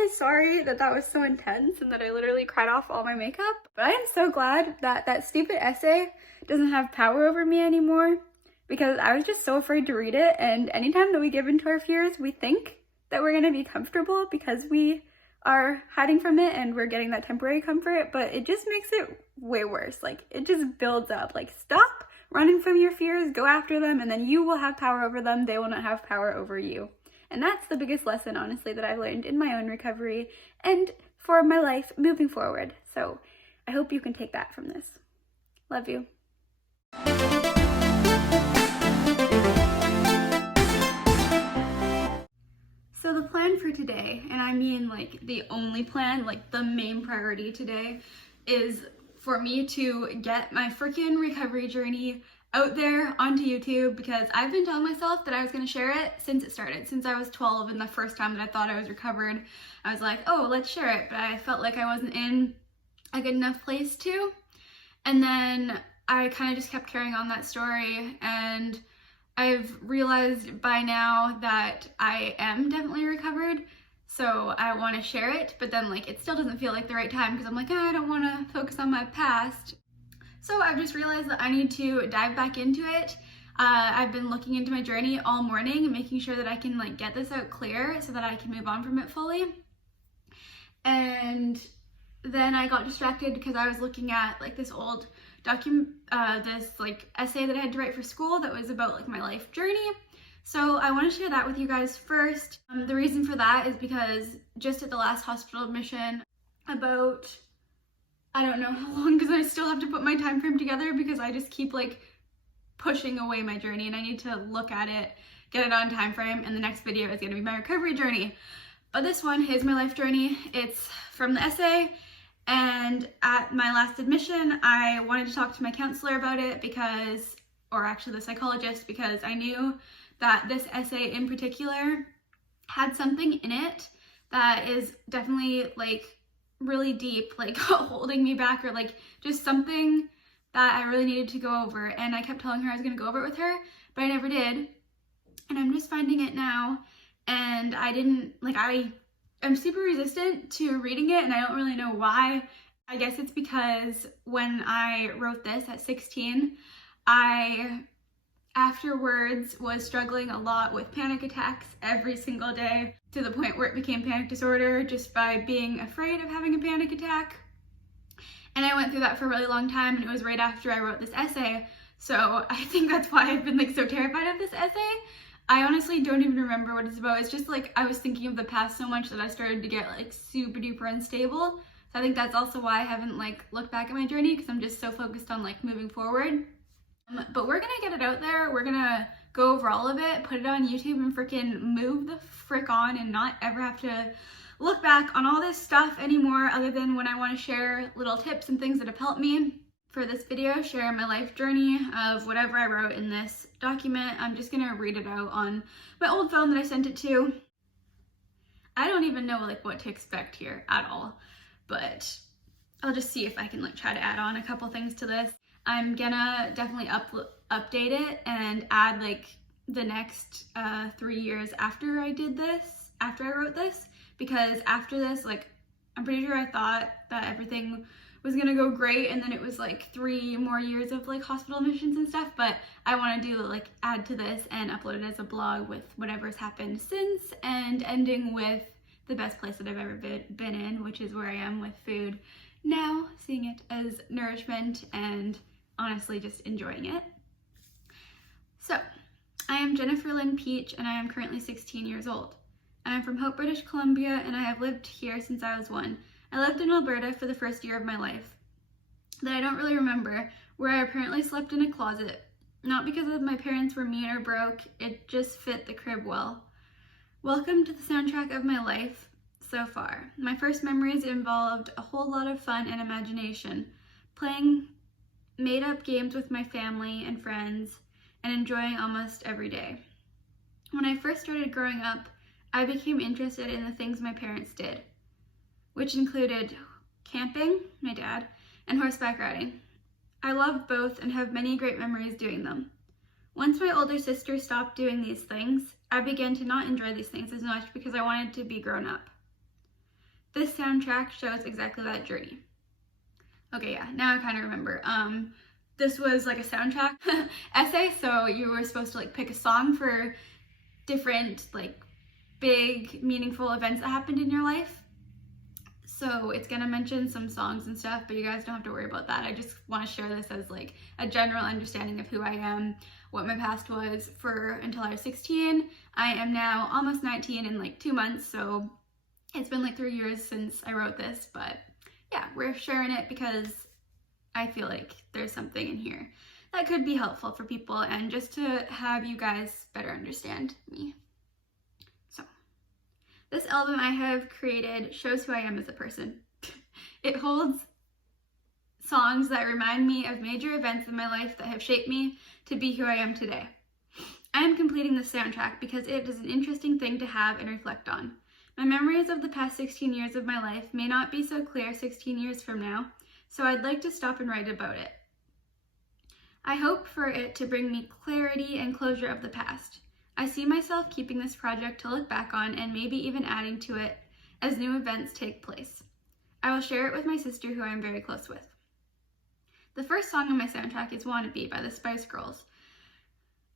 really sorry that that was so intense and that I literally cried off all my makeup. But I am so glad that that stupid essay doesn't have power over me anymore, because I was just so afraid to read it. And anytime that we give into our fears, we think that we're gonna be comfortable because we are hiding from it and we're getting that temporary comfort, but it just makes it way worse. Like, it just builds up. Like, stop running from your fears, go after them, and then you will have power over them. They will not have power over you. And that's the biggest lesson, honestly, that I've learned in my own recovery and for my life moving forward. So I hope you can take that from this. Love you. So the plan for today, and I mean like the only plan, like the main priority today, is for me to get my freaking recovery journey out there onto YouTube, because I've been telling myself that I was going to share it since it started, since I was 12, and the first time that I thought I was recovered, I was like, oh, let's share it, but I felt like I wasn't in a good enough place to, and then I kind of just kept carrying on that story, and I've realized by now that I am definitely recovered, so I want to share it, but then like it still doesn't feel like the right time because I'm like, I don't want to focus on my past. So I've just realized that I need to dive back into it. I've been looking into my journey all morning and making sure that I can like get this out clear so that I can move on from it fully. And then I got distracted because I was looking at like this old this like essay that I had to write for school that was about like my life journey. So I want to share that with you guys first. The reason for that is because just at the last hospital admission, about, I don't know how long, because I still have to put my time frame together because I just keep like pushing away my journey, and I need to look at it, get it on time frame, and the next video is going to be my recovery journey. But this one is my life journey. It's from the essay. And at my last admission, I wanted to talk to my counselor about it because, or actually the psychologist, because I knew that this essay in particular had something in it that is definitely like really deep, like holding me back, or like just something that I really needed to go over. And I kept telling her I was going to go over it with her, but I never did. And I'm just finding it now. And I didn't, like, I'm super resistant to reading it, and I don't really know why. I guess it's because when I wrote this at 16, I afterwards was struggling a lot with panic attacks every single day, to the point where it became panic disorder just by being afraid of having a panic attack. And I went through that for a really long time, and it was right after I wrote this essay. So I think that's why I've been like so terrified of this essay. I honestly don't even remember what it's about. It's just like I was thinking of the past so much that I started to get like super duper unstable. So I think that's also why I haven't like looked back at my journey, because I'm just so focused on like moving forward. But we're gonna get it out there. We're gonna go over all of it, put it on YouTube, and freaking move the frick on, and not ever have to look back on all this stuff anymore, other than when I want to share little tips and things that have helped me. For this video, share my life journey of whatever I wrote in this document. I'm just gonna read it out on my old phone that I sent it to. I don't even know like what to expect here at all, but I'll just see if I can like try to add on a couple things to this. I'm gonna definitely update it and add like the next 3 years after I did this, after I wrote this, because after this, like, I'm pretty sure I thought that everything was gonna go great, and then it was like 3 more years of like hospital admissions and stuff, but I want to do like add to this and upload it as a blog with whatever's happened since, and ending with the best place that I've ever been in, which is where I am with food now, seeing it as nourishment and honestly just enjoying it. So I am Jennifer Lynn Peach, and I am currently 16 years old. I am from Hope, British Columbia, and I have lived here since I was 1. I lived in Alberta for the first year of my life that I don't really remember, where I apparently slept in a closet. Not because my parents were mean or broke, it just fit the crib well. Welcome to the soundtrack of my life so far. My first memories involved a whole lot of fun and imagination, playing made-up games with my family and friends, and enjoying almost every day. When I first started growing up, I became interested in the things my parents did, which included camping, my dad, and horseback riding. I loved both and have many great memories doing them. Once my older sister stopped doing these things, I began to not enjoy these things as much because I wanted to be grown up. This soundtrack shows exactly that journey. Okay, yeah, now I kind of remember. This was like a soundtrack essay, so you were supposed to like pick a song for different like big meaningful events that happened in your life. So it's gonna mention some songs and stuff, but you guys don't have to worry about that. I just want to share this as like a general understanding of who I am, what my past was for until I was 16. I am now almost 19 in like 2 months, so it's been like 3 years since I wrote this, but yeah, we're sharing it because I feel like there's something in here that could be helpful for people and just to have you guys better understand me. So, this album I have created shows who I am as a person. It holds songs that remind me of major events in my life that have shaped me to be who I am today. I am completing this soundtrack because it is an interesting thing to have and reflect on. My memories of the past 16 years of my life may not be so clear 16 years from now, so I'd like to stop and write about it. I hope for it to bring me clarity and closure of the past. I see myself keeping this project to look back on and maybe even adding to it as new events take place. I will share it with my sister, who I am very close with. The first song on my soundtrack is Wanna Be by the Spice Girls.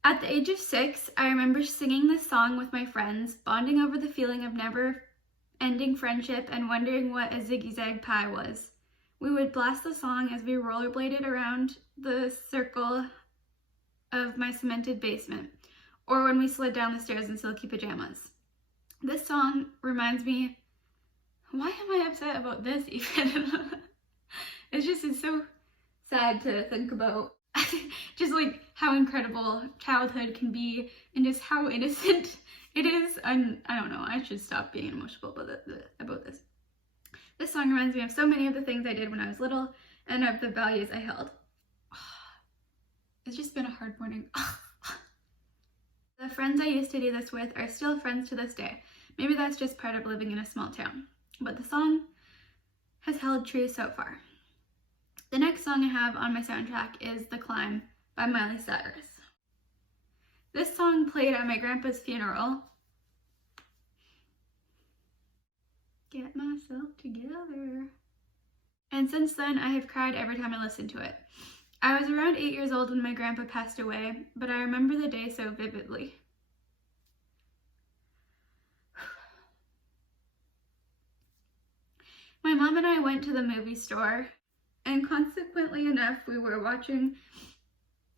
At the age of 6, I remember singing this song with my friends, bonding over the feeling of never-ending friendship and wondering what a ziggy-zag pie was. We would blast the song as we rollerbladed around the circle of my cemented basement, or when we slid down the stairs in silky pajamas. This song reminds me, why am I upset about this even? It's so sad to think about. Just like how incredible childhood can be and just how innocent it is. I don't know, I should stop being emotional about this. This song reminds me of so many of the things I did when I was little and of the values I held. It's just been a hard morning. The friends I used to do this with are still friends to this day. Maybe that's just part of living in a small town, but the song has held true so far. The next song I have on my soundtrack is The Climb by Miley, Cyrus. This song played at my grandpa's funeral. Get myself together. And since then, I have cried every time I listen to it. I was around 8 years old when my grandpa passed away, but I remember the day so vividly. My mom and I went to the movie store, and consequently enough, we were watching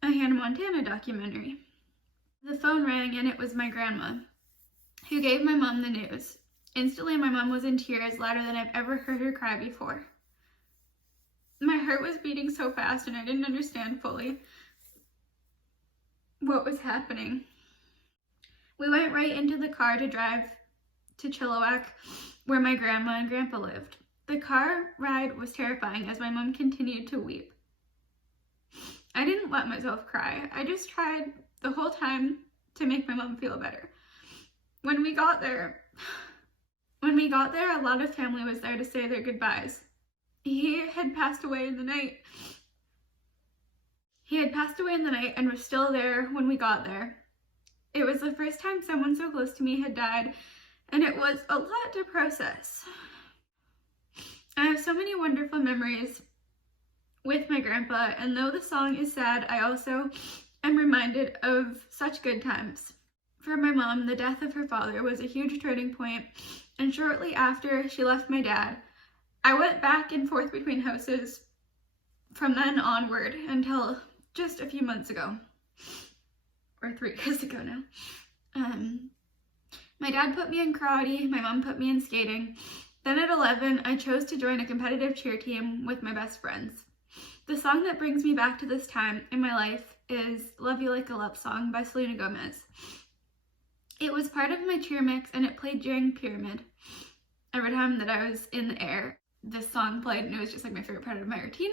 a Hannah Montana documentary. The phone rang and it was my grandma, who gave my mom the news. Instantly, my mom was in tears, louder than I've ever heard her cry before. My heart was beating so fast and I didn't understand fully what was happening. We went right into the car to drive to Chilliwack, where my grandma and grandpa lived. The car ride was terrifying as my mom continued to weep. I didn't let myself cry. I just tried the whole time to make my mom feel better. When we got there, a lot of family was there to say their goodbyes. He had passed away in the night. And was still there when we got there. It was the first time someone so close to me had died, and it was a lot to process. I have so many wonderful memories with my grandpa, and though the song is sad, I also am reminded of such good times. For my mom, the death of her father was a huge turning point, and shortly after she left my dad, I went back and forth between houses from then onward until just a few months ago, or 3 years ago now. My dad put me in karate, my mom put me in skating. Then at 11, I chose to join a competitive cheer team with my best friends. The song that brings me back to this time in my life is Love You Like a Love Song by Selena Gomez. It was part of my cheer mix and it played during Pyramid. Every time that I was in the air, this song played and it was just like my favorite part of my routine.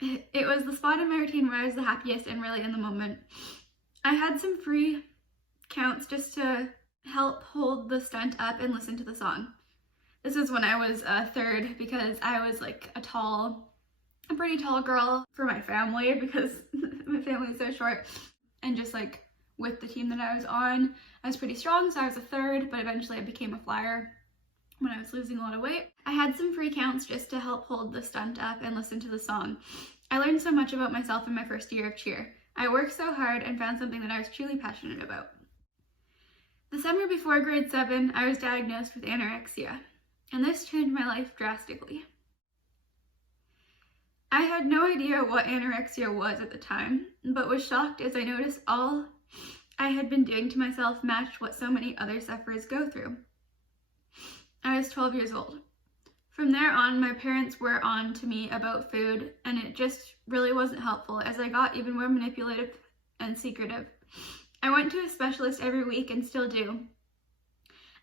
It was the spot in my routine where I was the happiest and really in the moment. I had some free counts just to help hold the stunt up and listen to the song. This was when I was third because I was like a pretty tall girl for my family because my family is so short, and just like with the team that I was on, I was pretty strong, so I was a third, but eventually I became a flyer when I was losing a lot of weight. I had some free counts just to help hold the stunt up and listen to the song. I learned so much about myself in my first year of cheer. I worked so hard and found something that I was truly passionate about. The summer before grade 7, I was diagnosed with anorexia, and this changed my life drastically. I had no idea what anorexia was at the time, but was shocked as I noticed all I had been doing to myself matched what so many other sufferers go through. I was 12 years old. From there on, my parents were on to me about food, and it just really wasn't helpful as I got even more manipulative and secretive. I went to a specialist every week and still do.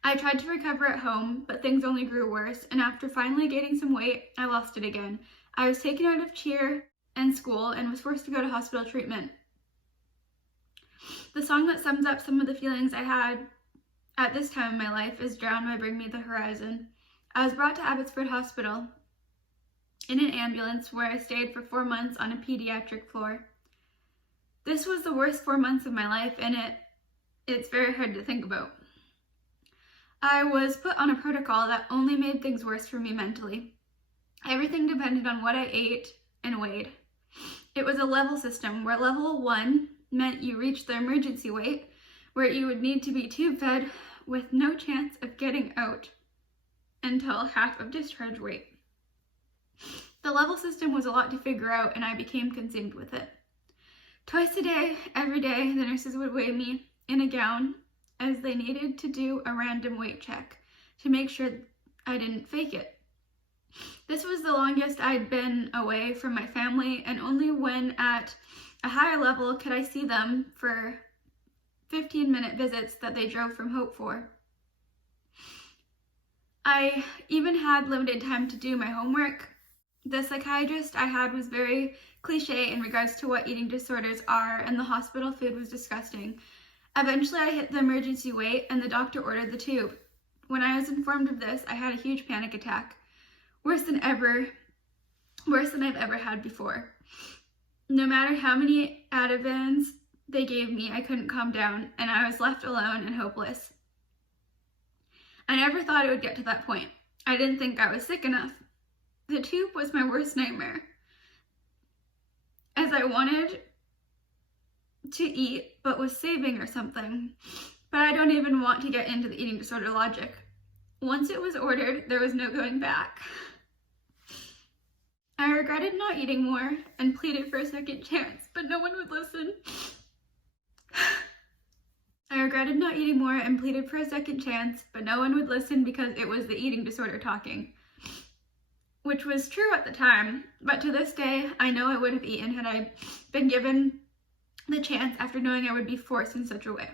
I tried to recover at home, but things only grew worse, and after finally gaining some weight, I lost it again. I was taken out of cheer and school and was forced to go to hospital treatment. The song that sums up some of the feelings I had at this time in my life is Drown by Bring Me the Horizon. I was brought to Abbotsford Hospital in an ambulance where I stayed for 4 months on a pediatric floor. This was the worst 4 months of my life, and it's very hard to think about. I was put on a protocol that only made things worse for me mentally. Everything depended on what I ate and weighed. It was a level system where level 1 meant you reached the emergency weight, where you would need to be tube fed with no chance of getting out until half of discharge weight. The level system was a lot to figure out, and I became consumed with it. Twice a day, every day, the nurses would weigh me in a gown as they needed to do a random weight check to make sure I didn't fake it. This was the longest I'd been away from my family, and only when at a higher level could I see them for 15-minute visits that they drove from Hope for. I even had limited time to do my homework. The psychiatrist I had was very cliché in regards to what eating disorders are, and the hospital food was disgusting. Eventually I hit the emergency weight and the doctor ordered the tube. When I was informed of this, I had a huge panic attack. Worse than I've ever had before. No matter how many Ativans they gave me, I couldn't calm down, and I was left alone and hopeless. I never thought it would get to that point. I didn't think I was sick enough. The tube was my worst nightmare, as I wanted to eat but was saving or something. But I don't even want to get into the eating disorder logic. Once it was ordered, there was no going back. I regretted not eating more and pleaded for a second chance, but no one would listen. Because it was the eating disorder talking, which was true at the time, but to this day, I know I would have eaten had I been given the chance after knowing I would be forced in such a way.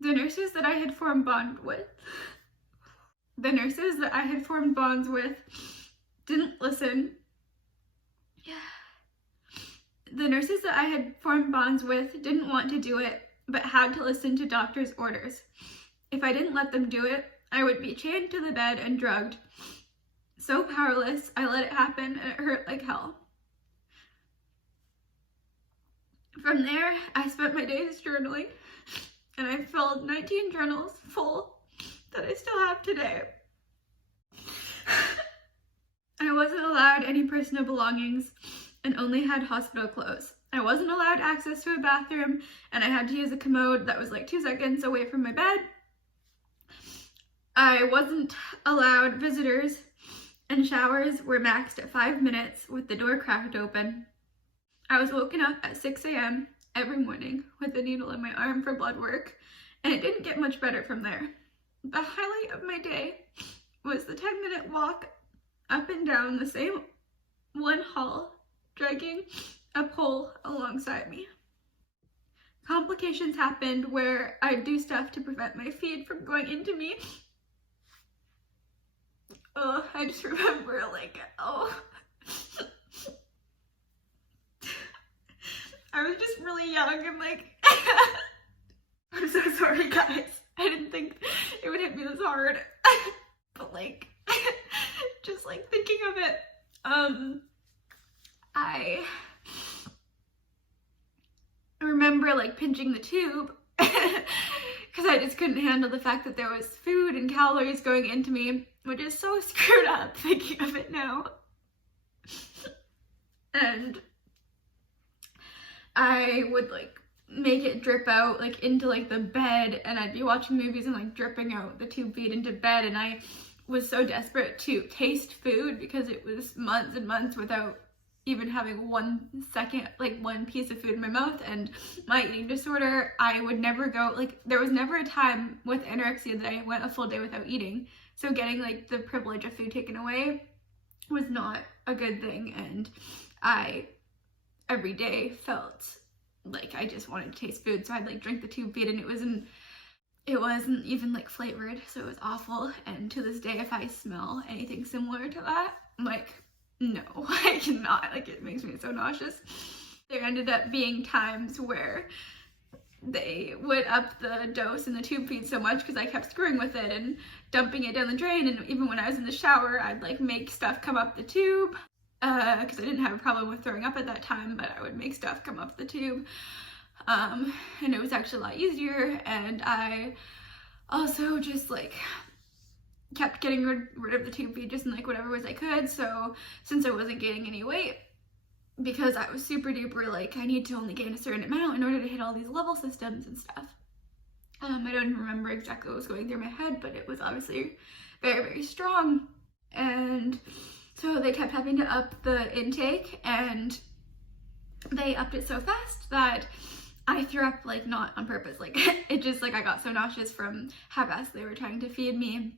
The nurses that I had formed bonds with didn't listen. The nurses that I had formed bonds with didn't want to do it, but had to listen to doctors' orders. If I didn't let them do it, I would be chained to the bed and drugged. So powerless, I let it happen, and it hurt like hell. From there, I spent my days journaling, and I filled 19 journals full that I still have today. I wasn't allowed any personal belongings and only had hospital clothes. I wasn't allowed access to a bathroom, and I had to use a commode that was like 2 seconds away from my bed. I wasn't allowed visitors, and showers were maxed at 5 minutes with the door cracked open. I was woken up at 6 a.m. every morning with a needle in my arm for blood work, and it didn't get much better from there. The highlight of my day was the 10-minute walk up and down the same one hall, dragging a pole alongside me. Complications happened where I'd do stuff to prevent my feed from going into me. Oh, I just remember I was just really young and I'm so sorry guys. I didn't think it would hit me this hard. But just thinking of it, I remember like pinching the tube because I just couldn't handle the fact that there was food and calories going into me, which is so screwed up thinking of it now. And I would like make it drip out like into like the bed, and I'd be watching movies and like dripping out the tube feed into bed, and I was so desperate to taste food because it was months and months without even having 1 second, like one piece of food in my mouth. And my eating disorder, I would never go, like there was never a time with anorexia that I went a full day without eating. So getting like the privilege of food taken away was not a good thing, and I every day felt like I just wanted to taste food. So I'd like drink the tube feed, and it wasn't even like flavored, so it was awful. And to this day, if I smell anything similar to that, I'm like, no, I cannot, like it makes me so nauseous. There ended up being times where they would up the dose in the tube feed so much because I kept screwing with it and dumping it down the drain. And even when I was in the shower, I'd like make stuff come up the tube because I didn't have a problem with throwing up at that time, but I would make stuff come up the tube. And it was actually a lot easier. And I also just like kept getting rid of the tube feed just in like whatever ways I could. So since I wasn't gaining any weight, because I was super duper like I need to only gain a certain amount in order to hit all these level systems and stuff. I don't even remember exactly what was going through my head, but it was obviously very, very strong. And so they kept having to up the intake, and they upped it so fast that I threw up, like not on purpose, like it just like I got so nauseous from how fast they were trying to feed me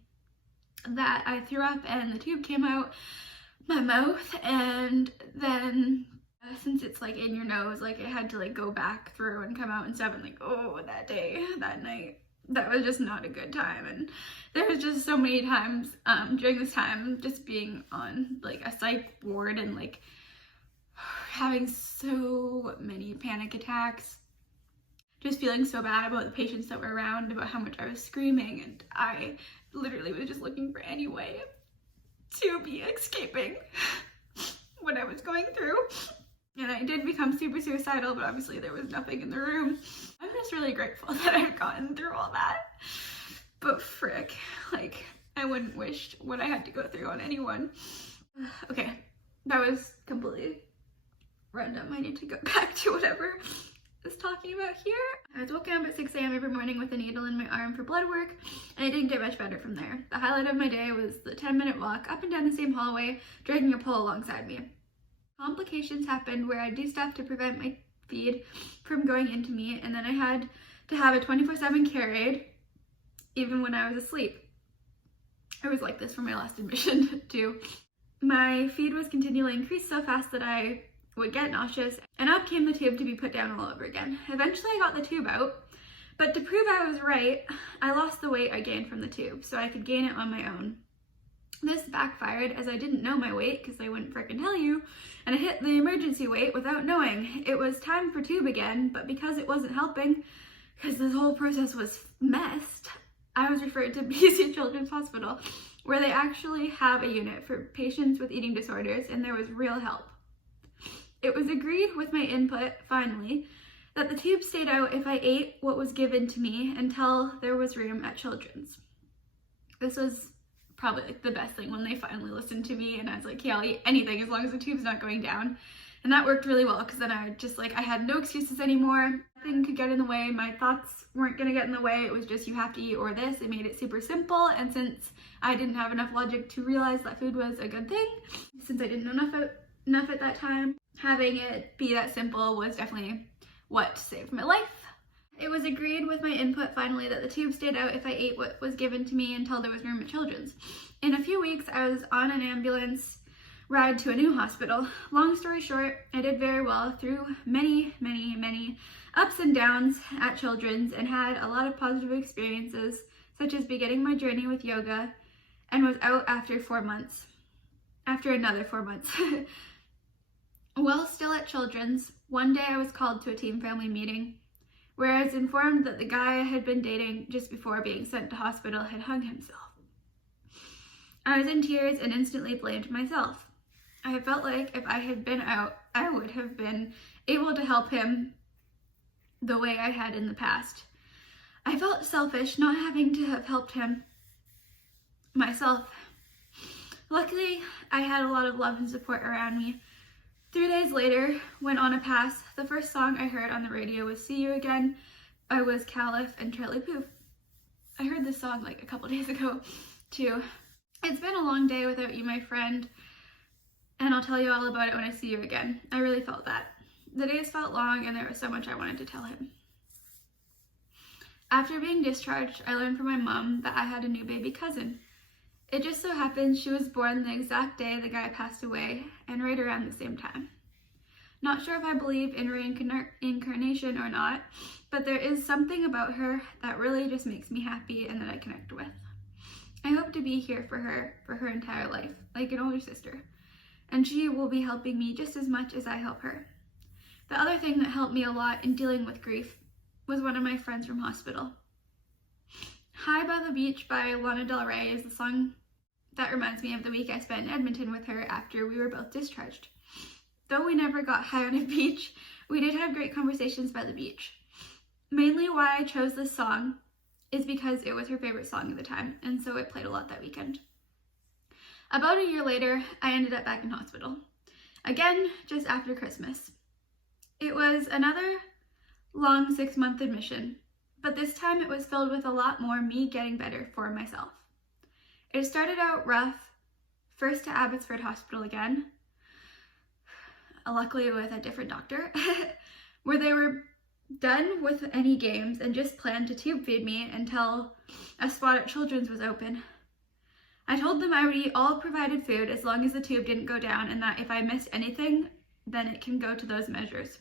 that I threw up and the tube came out my mouth. And then since it's like in your nose, like it had to like go back through and come out and stuff, and like oh, that night that was just not a good time. And there was just so many times during this time just being on like a psych ward and like having so many panic attacks, just feeling so bad about the patients that were around, about how much I was screaming, and I literally was just looking for any way to be escaping what I was going through. And I did become super suicidal, but obviously there was nothing in the room. I'm just really grateful that I've gotten through all that. But frick, like I wouldn't wish what I had to go through on anyone. Okay, that was completely random. I need to go back to whatever I was talking about here. I was woken up at 6 a.m. every morning with a needle in my arm for blood work, and it didn't get much better from there. The highlight of my day was the 10-minute walk up and down the same hallway, dragging a pole alongside me. Complications happened where I'd do stuff to prevent my feed from going into me, and then I had to have a 24/7 carried even when I was asleep. I was like this for my last admission too. My feed was continually increased so fast that I would get nauseous, and up came the tube to be put down all over again. Eventually I got the tube out, but to prove I was right, I lost the weight I gained from the tube so I could gain it on my own. This backfired as I didn't know my weight because they wouldn't frickin' tell you, and I hit the emergency weight without knowing. It was time for tube again, but because it wasn't helping, because this whole process was messed, I was referred to BC Children's Hospital, where they actually have a unit for patients with eating disorders, and there was real help. It was agreed with my input, finally, that the tube stayed out if I ate what was given to me until there was room at Children's. This was probably like the best thing when they finally listened to me, and I was like, yeah, I'll eat anything as long as the tube's not going down. And that worked really well because then I just like, I had no excuses anymore. Nothing could get in the way. My thoughts weren't gonna get in the way. It was just you have to eat or this. It made it super simple. And since I didn't have enough logic to realize that food was a good thing, since I didn't know enough at that time, having it be that simple was definitely what saved my life. It was agreed with my input finally that the tube stayed out if I ate what was given to me until there was room at Children's. In a few weeks, I was on an ambulance ride to a new hospital. Long story short, I did very well through many, many, many ups and downs at Children's, and had a lot of positive experiences, such as beginning my journey with yoga, and was out after another 4 months. While still at Children's, one day I was called to a team family meeting, where I was informed that the guy I had been dating just before being sent to hospital had hung himself. I was in tears and instantly blamed myself. I felt like if I had been out, I would have been able to help him the way I had in the past. I felt selfish not having to have helped him myself. Luckily, I had a lot of love and support around me. 3 days later, when on a pass, the first song I heard on the radio was See You Again by Wiz Khalifa and Charlie Puth. I heard this song like a couple days ago too. It's been a long day without you, my friend, and I'll tell you all about it when I see you again. I really felt that. The days felt long and there was so much I wanted to tell him. After being discharged, I learned from my mom that I had a new baby cousin. It just so happened she was born the exact day the guy passed away, and right around the same time. Not sure if I believe in reincarnation or not, but there is something about her that really just makes me happy and that I connect with. I hope to be here for her entire life, like an older sister, and she will be helping me just as much as I help her. The other thing that helped me a lot in dealing with grief was one of my friends from hospital. High by the Beach by Lana Del Rey is the song that reminds me of the week I spent in Edmonton with her after we were both discharged. Though we never got high on a beach, we did have great conversations by the beach. Mainly why I chose this song is because it was her favorite song at the time, and so it played a lot that weekend. About a year later, I ended up back in hospital. Again, just after Christmas. It was another long 6-month admission, but this time it was filled with a lot more me getting better for myself. It started out rough, first to Abbotsford Hospital again, luckily with a different doctor, where they were done with any games and just planned to tube feed me until a spot at Children's was open. I told them I would eat all provided food as long as the tube didn't go down, and that if I missed anything, then it can go to those measures.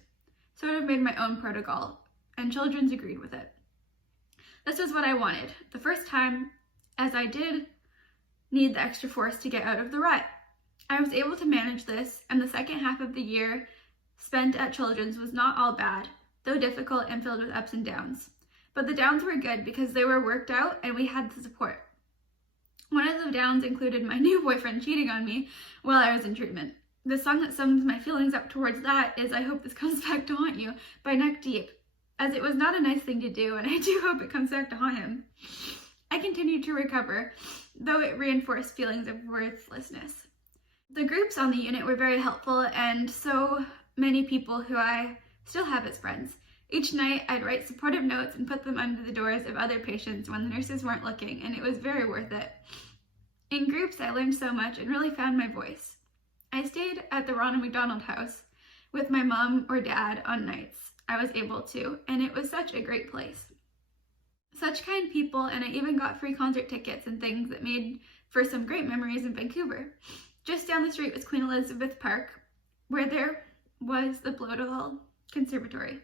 Sort of made my own protocol, and Children's agreed with it. This was what I wanted, the first time, as I did need the extra force to get out of the rut. I was able to manage this, and the second half of the year spent at Children's was not all bad, though difficult and filled with ups and downs. But the downs were good because they were worked out and we had the support. One of the downs included my new boyfriend cheating on me while I was in treatment. The song that sums my feelings up towards that is I Hope This Comes Back to Haunt You by Neck Deep, as it was not a nice thing to do, and I do hope it comes back to haunt him. I continued to recover, though it reinforced feelings of worthlessness. The groups on the unit were very helpful, and so many people who I still have as friends. Each night I'd write supportive notes and put them under the doors of other patients when the nurses weren't looking, and it was very worth it. In groups I learned so much and really found my voice. I stayed at the Ronald McDonald House with my mom or dad on nights I was able to, and it was such a great place. Such kind people, and I even got free concert tickets and things that made for some great memories in Vancouver. Just down the street was Queen Elizabeth Park, where there was the Bloedel Conservatory.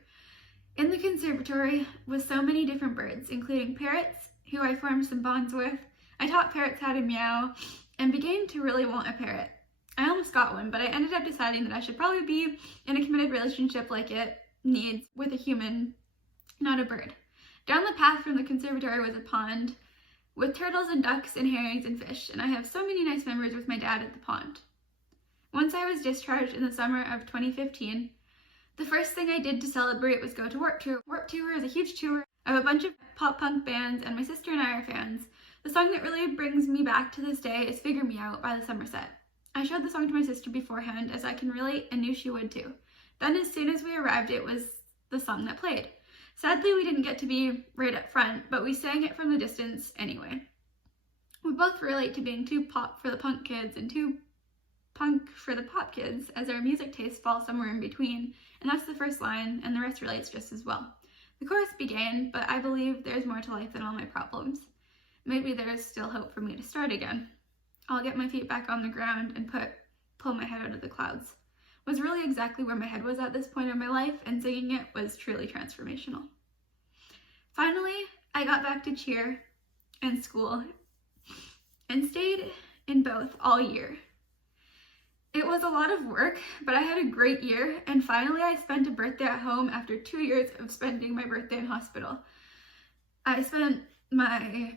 In the conservatory was so many different birds, including parrots, who I formed some bonds with. I taught parrots how to meow, and began to really want a parrot. I almost got one, but I ended up deciding that I should probably be in a committed relationship like it needs with a human, not a bird. Down the path from the conservatory was a pond with turtles and ducks and herrings and fish, and I have so many nice memories with my dad at the pond. Once I was discharged in the summer of 2015, the first thing I did to celebrate was go to Warped Tour. Warped Tour is a huge tour of a bunch of pop punk bands, and my sister and I are fans. The song that really brings me back to this day is Figure Me Out by the Somerset. I showed the song to my sister beforehand, as I can relate and knew she would too. Then as soon as we arrived, it was the song that played. Sadly, we didn't get to be right up front, but we sang it from the distance anyway. We both relate to being too pop for the punk kids and too punk for the pop kids, as our music tastes fall somewhere in between, and that's the first line, and the rest relates just as well. The chorus began, but I believe there's more to life than all my problems. Maybe there's still hope for me to start again. I'll get my feet back on the ground and pull my head out of the clouds. Was really exactly where my head was at this point in my life, and singing it was truly transformational. Finally, I got back to cheer and school and stayed in both all year. It was a lot of work, but I had a great year, and finally I spent a birthday at home after 2 years of spending my birthday in hospital. I spent my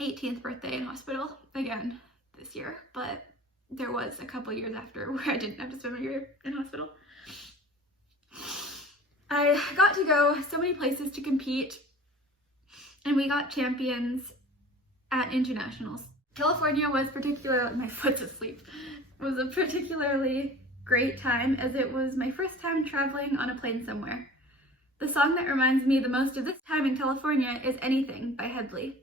18th birthday in hospital again this year, but there was a couple years after where I didn't have to spend my year in hospital. I got to go so many places to compete, and we got champions at internationals. California was my foot's asleep, was a particularly great time as it was my first time traveling on a plane somewhere. The song that reminds me the most of this time in California is Anything by Headley.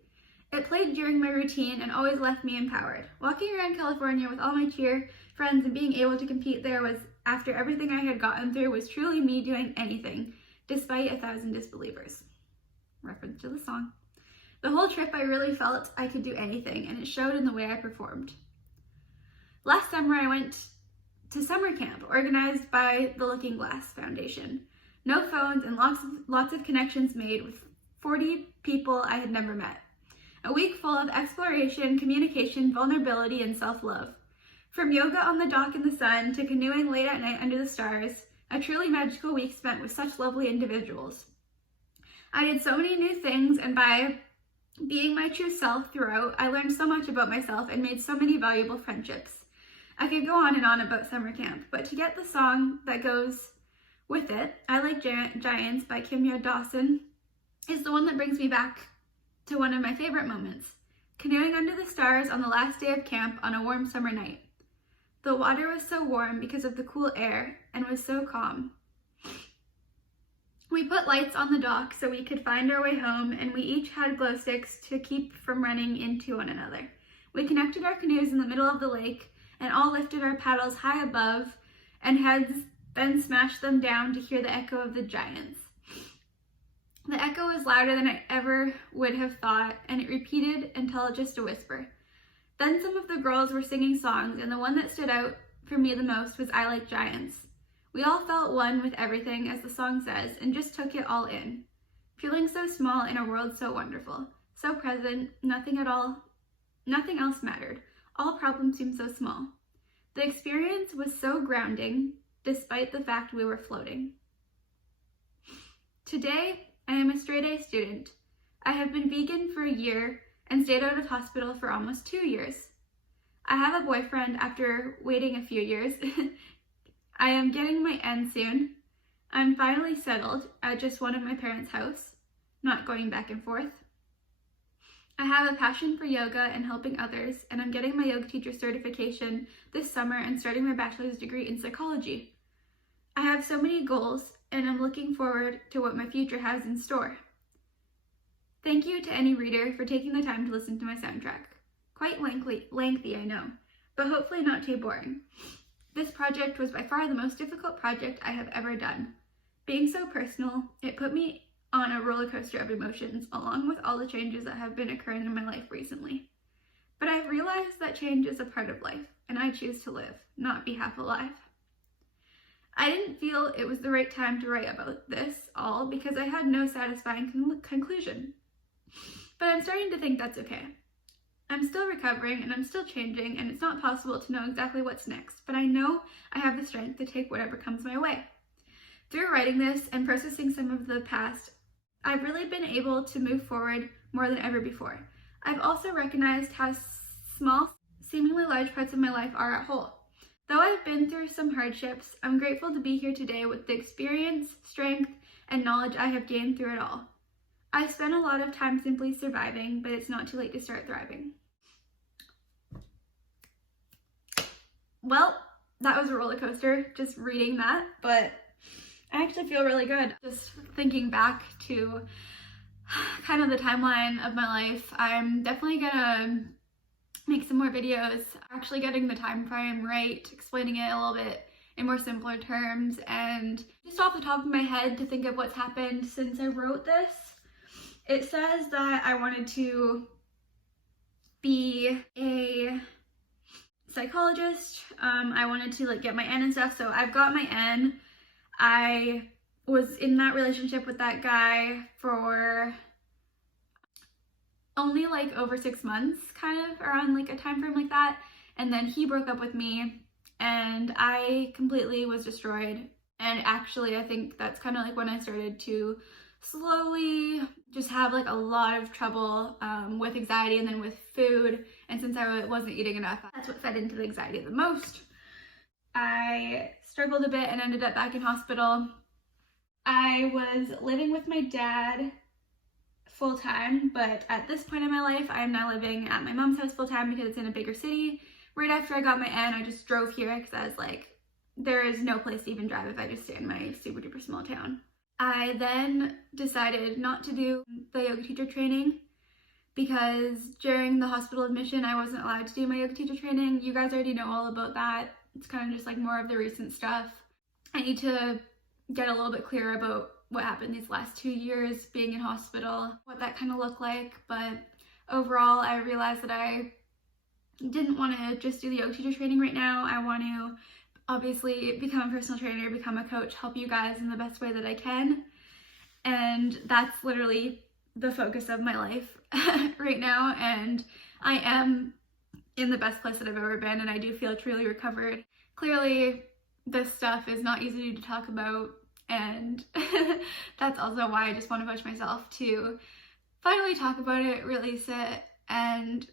It played during my routine and always left me empowered. Walking around California with all my cheer friends and being able to compete there was, after everything I had gotten through, was truly me doing anything, despite 1,000 disbelievers. Reference to the song. The whole trip I really felt I could do anything, and it showed in the way I performed. Last summer I went to summer camp organized by the Looking Glass Foundation. No phones and lots of connections made with 40 people I had never met. A week full of exploration, communication, vulnerability, and self-love. From yoga on the dock in the sun to canoeing late at night under the stars, a truly magical week spent with such lovely individuals. I did so many new things, and by being my true self throughout, I learned so much about myself and made so many valuable friendships. I could go on and on about summer camp, but to get the song that goes with it, I Like Giants by Kimya Dawson, is the one that brings me back to one of my favorite moments, canoeing under the stars on the last day of camp on a warm summer night. The water was so warm because of the cool air and was so calm. We put lights on the dock so we could find our way home, and we each had glow sticks to keep from running into one another. We connected our canoes in the middle of the lake and all lifted our paddles high above and had then smashed them down to hear the echo of the giants. The echo was louder than I ever would have thought, and it repeated until just a whisper. Then some of the girls were singing songs, and the one that stood out for me the most was I Like Giants. We all felt one with everything, as the song says, and just took it all in. Feeling so small in a world so wonderful, so present, nothing else mattered. All problems seemed so small. The experience was so grounding, despite the fact we were floating. Today, I am a straight-A student. I have been vegan for a year and stayed out of hospital for almost 2 years. I have a boyfriend after waiting a few years. I am getting my end soon. I'm finally settled at just one of my parents' house, not going back and forth. I have a passion for yoga and helping others, and I'm getting my yoga teacher certification this summer and starting my bachelor's degree in psychology. I have so many goals, and I'm looking forward to what my future has in store. Thank you to any reader for taking the time to listen to my soundtrack. Quite lengthy, I know, but hopefully not too boring. This project was by far the most difficult project I have ever done. Being so personal, it put me on a roller coaster of emotions, along with all the changes that have been occurring in my life recently. But I've realized that change is a part of life, and I choose to live, not be half alive. I didn't feel it was the right time to write about this all because I had no satisfying conclusion. But I'm starting to think that's okay. I'm still recovering and I'm still changing, and it's not possible to know exactly what's next, but I know I have the strength to take whatever comes my way. Through writing this and processing some of the past, I've really been able to move forward more than ever before. I've also recognized how small, seemingly large parts of my life are at whole. Though I've been through some hardships, I'm grateful to be here today with the experience, strength, and knowledge I have gained through it all. I spent a lot of time simply surviving, but it's not too late to start thriving. Well, that was a roller coaster, just reading that, but I actually feel really good. Just thinking back to kind of the timeline of my life, I'm definitely gonna make some more videos, actually getting the time frame right, explaining it a little bit in more simpler terms, and just off the top of my head to think of what's happened since I wrote this. It says that I wanted to be a psychologist. I wanted to get my N and stuff, so I've got my N. I was in that relationship with that guy for only over 6 months, kind of around a time frame like that, and then he broke up with me and I completely was destroyed. And actually I think that's kind of when I started to slowly just have a lot of trouble with anxiety and then with food, and since I wasn't eating enough, that's what fed into the anxiety the most. I struggled a bit and ended up back in hospital. I was living with my dad full-time, but at this point in my life, I am now living at my mom's house full-time because it's in a bigger city. Right after I got my N, I just drove here because I was like, there is no place to even drive if I just stay in my super duper small town. I then decided not to do the yoga teacher training because during the hospital admission, I wasn't allowed to do my yoga teacher training. You guys already know all about that. It's kind of just like more of the recent stuff. I need to get a little bit clearer about what happened these last 2 years being in hospital, what that kind of looked like. But overall, I realized that I didn't want to just do the yoga teacher training right now. I want to obviously become a personal trainer, become a coach, help you guys in the best way that I can. And that's literally the focus of my life right now. And I am in the best place that I've ever been, and I do feel truly recovered. Clearly, this stuff is not easy to talk about, and that's also why I just want to push myself to finally talk about it, release it, and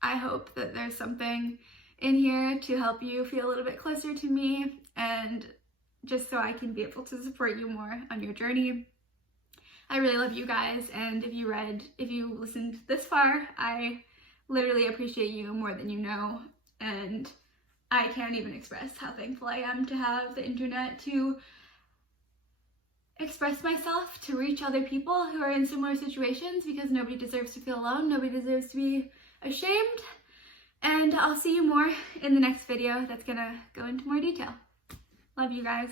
I hope that there's something in here to help you feel a little bit closer to me, and just so I can be able to support you more on your journey. I really love you guys, and if you listened this far, I literally appreciate you more than you know, and I can't even express how thankful I am to have the internet to express myself, to reach other people who are in similar situations, because nobody deserves to feel alone, nobody deserves to be ashamed. And I'll see you more in the next video that's gonna go into more detail. Love you guys.